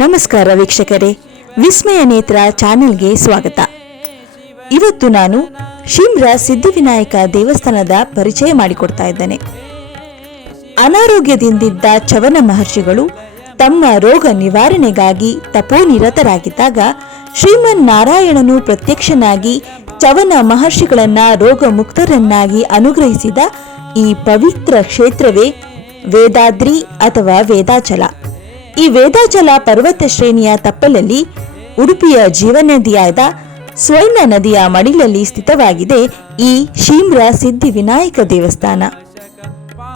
ನಮಸ್ಕಾರ ವೀಕ್ಷಕರೇ, ವಿಸ್ಮಯ ನೇತ್ರ ಚಾನೆಲ್ಗೆ ಸ್ವಾಗತ. ಇವತ್ತು ನಾನು ಶಿಮ್ರಾ ಸಿದ್ಧಿವಿನಾಯಕ ದೇವಸ್ಥಾನದ ಪರಿಚಯ ಮಾಡಿಕೊಡ್ತಾ ಇದ್ದೇನೆ. ಅನಾರೋಗ್ಯದಿಂದಿದ್ದ ಚವನ ಮಹರ್ಷಿಗಳು ತಮ್ಮ ರೋಗ ನಿವಾರಣೆಗಾಗಿ ತಪೋನಿರತರಾಗಿದ್ದಾಗ ಶ್ರೀಮನ್ ನಾರಾಯಣನು ಪ್ರತ್ಯಕ್ಷನಾಗಿ ಚವನ ಮಹರ್ಷಿಗಳನ್ನ ರೋಗ ಮುಕ್ತರನ್ನಾಗಿ ಅನುಗ್ರಹಿಸಿದ ಈ ಪವಿತ್ರ ಕ್ಷೇತ್ರವೇ ವೇದಾದ್ರಿ ಅಥವಾ ವೇದಾಚಲ. ಈ ವೇದಾಚಲ ಪರ್ವತ ಶ್ರೇಣಿಯ ತಪ್ಪಲಲ್ಲಿ ಉಡುಪಿಯ ಜೀವನದಿಯಾದ ಸ್ವರ್ಣ ನದಿಯ ಮಡಿಲಲ್ಲಿ ಸ್ಥಿತವಾಗಿದೆ ಈ ಶಿಮ್ರಾ ಸಿದ್ಧಿವಿನಾಯಕ ದೇವಸ್ಥಾನ.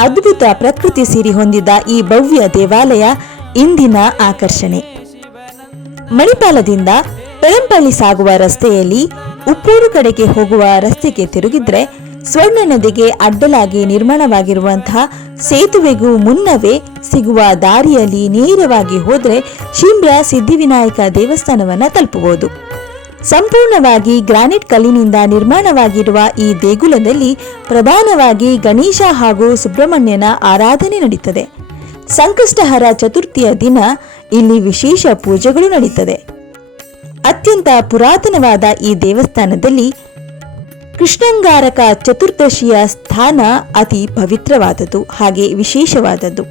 ಅದ್ಭುತ ಪ್ರಕೃತಿ ಸಿರಿ ಹೊಂದಿದ ಈ ಭವ್ಯ ದೇವಾಲಯ ಇಂದಿನ ಆಕರ್ಷಣೆ. ಮಣಿಪಾಲದಿಂದ ಪೆರಂಪಳ್ಳಿ ಸಾಗುವ ರಸ್ತೆಯಲ್ಲಿ ಉಪ್ಪೂರು ಕಡೆಗೆ ಹೋಗುವ ರಸ್ತೆಗೆ ತಿರುಗಿದ್ರೆ ಸ್ವರ್ಣ ನದಿಗೆ ಅಡ್ಡಲಾಗಿ ನಿರ್ಮಾಣವಾಗಿರುವಂತಹ ಸೇತುವೆಗೂ ಮುನ್ನವೇ ಸಿಗುವ ದಾರಿಯಲ್ಲಿ ನೇರವಾಗಿ ಹೋದ್ರೆ ಶಿಮ್ರಾ ಸಿದ್ಧಿವಿನಾಯಕ ದೇವಸ್ಥಾನವನ್ನ ತಲುಪಬಹುದು. ಸಂಪೂರ್ಣವಾಗಿ ಗ್ರಾನೈಟ್ ಕಲ್ಲಿನಿಂದ ನಿರ್ಮಾಣವಾಗಿರುವ ಈ ದೇಗುಲದಲ್ಲಿ ಪ್ರಧಾನವಾಗಿ ಗಣೇಶ ಹಾಗೂ ಸುಬ್ರಹ್ಮಣ್ಯನ ಆರಾಧನೆ ನಡೀತದೆ. ಸಂಕಷ್ಟಹರ ಚತುರ್ಥಿಯ ದಿನ ಇಲ್ಲಿ ವಿಶೇಷ ಪೂಜೆಗಳು ನಡೀತದೆ. ಅತ್ಯಂತ ಪುರಾತನವಾದ ಈ ದೇವಸ್ಥಾನದಲ್ಲಿ ಕೃಷ್ಣಂಗಾರಕ ಚತುರ್ದಶಿಯ ಸ್ಥಾನ ಅತಿ ಪವಿತ್ರವಾದದ್ದು ಹಾಗೆ ವಿಶೇಷವಾದದ್ದು.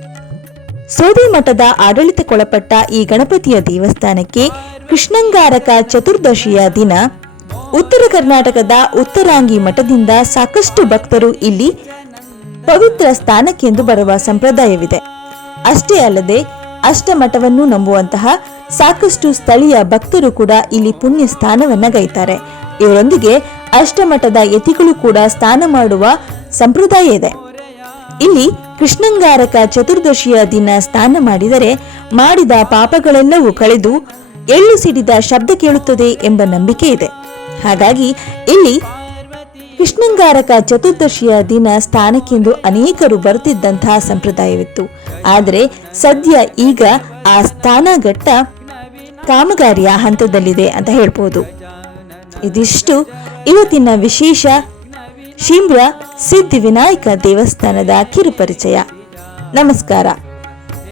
ಸೋದೆ ಮಠದ ಆಡಳಿತಕ್ಕೊಳಪಟ್ಟ ಈ ಗಣಪತಿಯ ದೇವಸ್ಥಾನಕ್ಕೆ ಕೃಷ್ಣಂಗಾರಕ ಚತುರ್ದಶಿಯ ದಿನ ಉತ್ತರ ಕರ್ನಾಟಕದ ಉತ್ತರಾಂಗಿ ಮಠದಿಂದ ಸಾಕಷ್ಟು ಭಕ್ತರು ಇಲ್ಲಿ ಪವಿತ್ರ ಸ್ಥಾನಕ್ಕೆಂದು ಬರುವ ಸಂಪ್ರದಾಯವಿದೆ. ಅಷ್ಟೇ ಅಲ್ಲದೆ ಅಷ್ಟಮಠವನ್ನು ನಂಬುವಂತಹ ಸಾಕಷ್ಟು ಸ್ಥಳೀಯ ಭಕ್ತರು ಕೂಡ ಇಲ್ಲಿ ಪುಣ್ಯ ಸ್ಥಾನವನ್ನ ಗೈತಾರೆ. ಇವರೊಂದಿಗೆ ಅಷ್ಟಮಠದ ಯತಿಗಳು ಕೂಡ ಸ್ನಾನ ಮಾಡುವ ಸಂಪ್ರದಾಯ ಇದೆ. ಇಲ್ಲಿ ಕೃಷ್ಣಂಗಾರಕ ಚತುರ್ದಶಿಯ ದಿನ ಸ್ನಾನ ಮಾಡಿದರೆ ಮಾಡಿದ ಪಾಪಗಳೆಲ್ಲವೂ ಕಳೆದು ಎಳ್ಳು ಸಿಡಿದ ಶಬ್ದ ಕೇಳುತ್ತದೆ ಎಂಬ ನಂಬಿಕೆ ಇದೆ. ಹಾಗಾಗಿ ಇಲ್ಲಿ ಕೃಷ್ಣಂಗಾರಕ ಚತುರ್ದಶಿಯ ದಿನ ಸ್ನಾನಕ್ಕೆಂದು ಅನೇಕರು ಬರುತ್ತಿದ್ದಂತಹ ಸಂಪ್ರದಾಯವಿತ್ತು. ಆದರೆ ಸದ್ಯ ಈಗ ಆ ಸ್ನಾನಘಟ್ಟ ಕಾಮಗಾರಿಯ ಹಂತದಲ್ಲಿದೆ ಅಂತ ಹೇಳ್ಬೋದು. ಇದಿಷ್ಟು ಇವತ್ತಿನ ವಿಶೇಷ ಶಿಮ್ರಾ ಸಿದ್ಧಿವಿನಾಯಕ ದೇವಸ್ಥಾನದ ಕಿರುಪರಿಚಯ. ನಮಸ್ಕಾರ.